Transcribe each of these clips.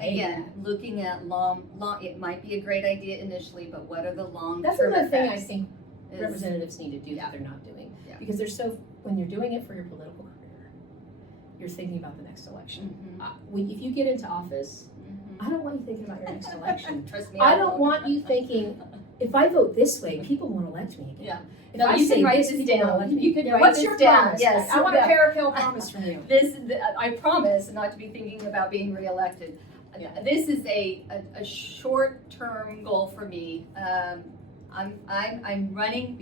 again, looking at long, it might be a great idea initially, but what are the long-term That's another thing I effects? think representatives need to do that they're not doing. Because they're when you're doing it for your political career, you're thinking about the next election. If you get into office, I don't want you thinking about your next election. Trust me, I don't want you thinking, if I vote this way, people won't elect me again. If I you say can write this people won't down. elect me. You could write What's this your down. promise? Yes. I want a Parakill promise from you. I promise not to be thinking about being reelected. This is a short-term goal for me. I'm running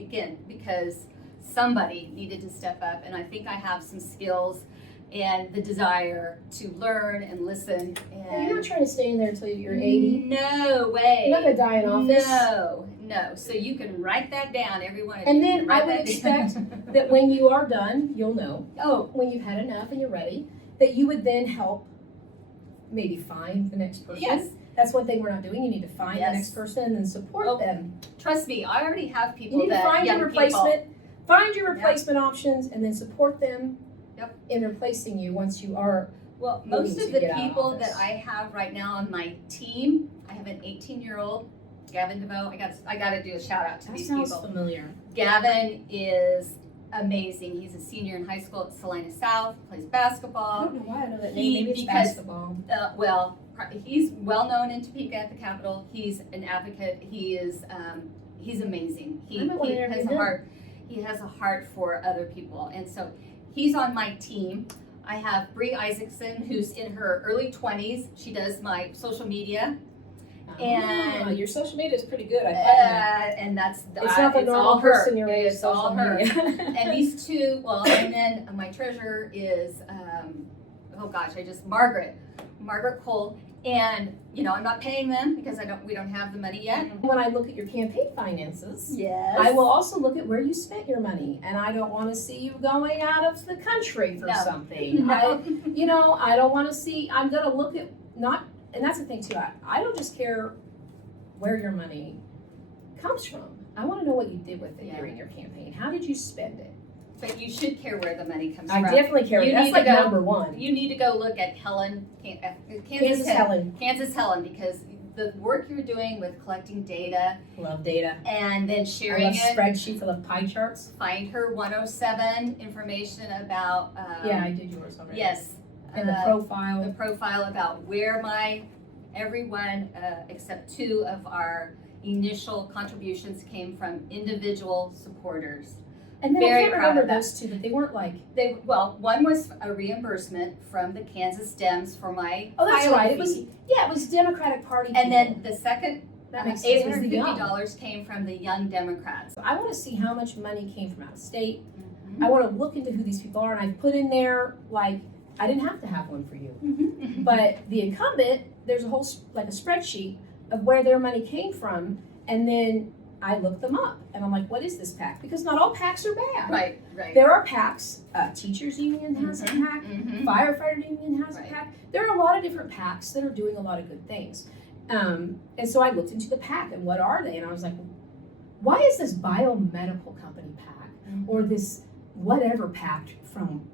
because somebody needed to step up, and I think I have some skills and the desire to learn and listen. And You're not trying to stay in there until you're 80. No way. You're not gonna die in office. No. So you can write that down, everyone. And then I would expect that when you are done, you'll know. When you've had enough and you're ready, that you would then help maybe find the next person. Yes. That's one thing we're not doing. You need to find the next person and then support them. Trust me, I already have people you need that to find young your replacement. people. Find your replacement options and then support them in replacing you once you are. Well, most of the people that I have right now on my team, I have an 18-year-old, Gavin DeVoe. I got to do a shout out to these people. That sounds familiar. Gavin is amazing. He's a senior in high school at Salina South, plays basketball. I don't know why I know that name. Maybe it's basketball. He's well known in Topeka at the Capitol. He's an advocate. He's amazing. He has a heart. He has a heart for other people, and so he's on my team. I have Bree Isaacson, who's in her early 20s. She does my social media. And your social media is pretty good. And it's not the normal person you're in. It's all her. And these two, and then my treasurer is, Margaret Cole. And I'm not paying them because we don't have the money yet. When I look at your campaign finances, yes, I will also look at where you spent your money, and I don't want to see you going out of the country for something. No. I don't want to see. I'm going to look at and that's the thing too. I don't just care where your money comes from. I want to know what you did with it during your campaign. How did you spend it? But you should care where the money comes I from. definitely care. That's like number one. You need to go look at Kansas Helen, because the work you're doing with collecting data. Love data. And then sharing it. Spreadsheets. I love pie charts. Find her 107 information about. I did yours already. Yes. And the profile. The profile about where everyone except 2 of our initial contributions came from individual supporters. And then I can't remember those 2, but they weren't like... one was a reimbursement from the Kansas Dems for my that's right. It was Democratic Party people. And then the second $850 came from the Young Democrats. I want to see how much money came from out of state. I want to look into who these people are, and I've put in there, I didn't have to have one for you. But the incumbent, there's a whole, a spreadsheet of where their money came from, and then I look them up, and I'm like, what is this PAC? Because not all PACs are bad. Right. There are PACs. Teachers Union has a PAC. Firefighter Union has a PAC. There are a lot of different PACs that are doing a lot of good things. And so I looked into the PAC, and what are they? And I was like, why is this biomedical company PAC or this whatever PAC from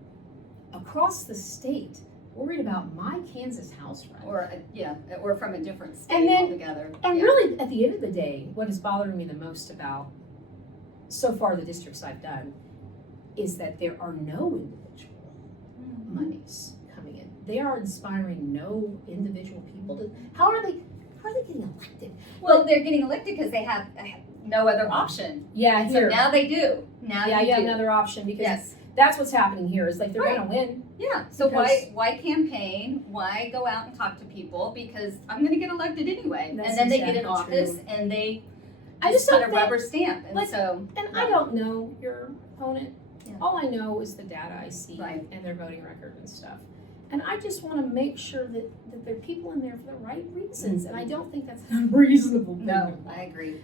across the state worried about my Kansas house rent? Or from a different state altogether. And really, at the end of the day, what is bothering me the most about so far the districts I've done is that there are no individual monies coming in. They are inspiring no individual people to. How are they getting elected? Well, they're getting elected because they have no other option. Yeah, so now they do. Now you have another option because that's what's happening here. Is like they're going to win. Yeah. So why campaign? Why go out and talk to people? Because I'm going to get elected anyway. And then they get in office and they just put a rubber stamp. And I don't know your opponent. Yeah. All I know is the data I see and their voting record and stuff. And I just want to make sure that there are people in there for the right reasons. And I don't think that's unreasonable. No, I agree.